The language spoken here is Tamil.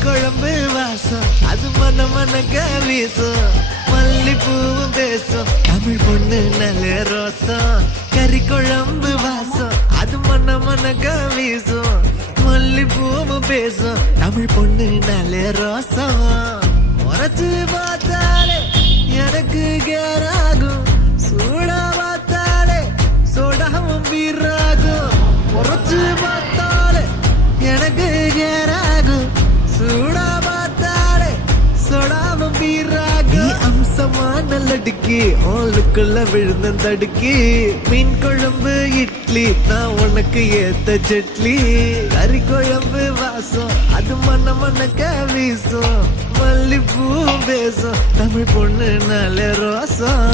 குழம்பு வாசம் அது மன மனக்க வீசும் மல்லிப்பூவும் பேசும் தமிழ் பொண்ணு நல்ல ரோசம் கறி குழம்பு வாசம் அது மன மனக்க வீசும் மல்லிப்பூவும் பேசும் தமிழ் பொண்ணு நல்ல ரோசம் உரைச்சு பார்த்தாலே எனக்கு கேராகும் சூடா பார்த்தாலே சோடாவும் வீராகும் உரைச்சு பார்த்தாலே எனக்கு கேராகும் சூடா பார்த்தாலே சோடாவும் வீராகும் அம்சமான லடுக்கி ஆளுக்குள்ள விழுந்த தடுக்கி மீன் குழம்பு இட்லி நான் உனக்கு ஏத்த சட்லி கறி குழம்பு வாசம் அது மன மனக்க வீசும் மல்லிப்பூ பேசும் தமிழ் பொண்ணு நல்ல ரோசம்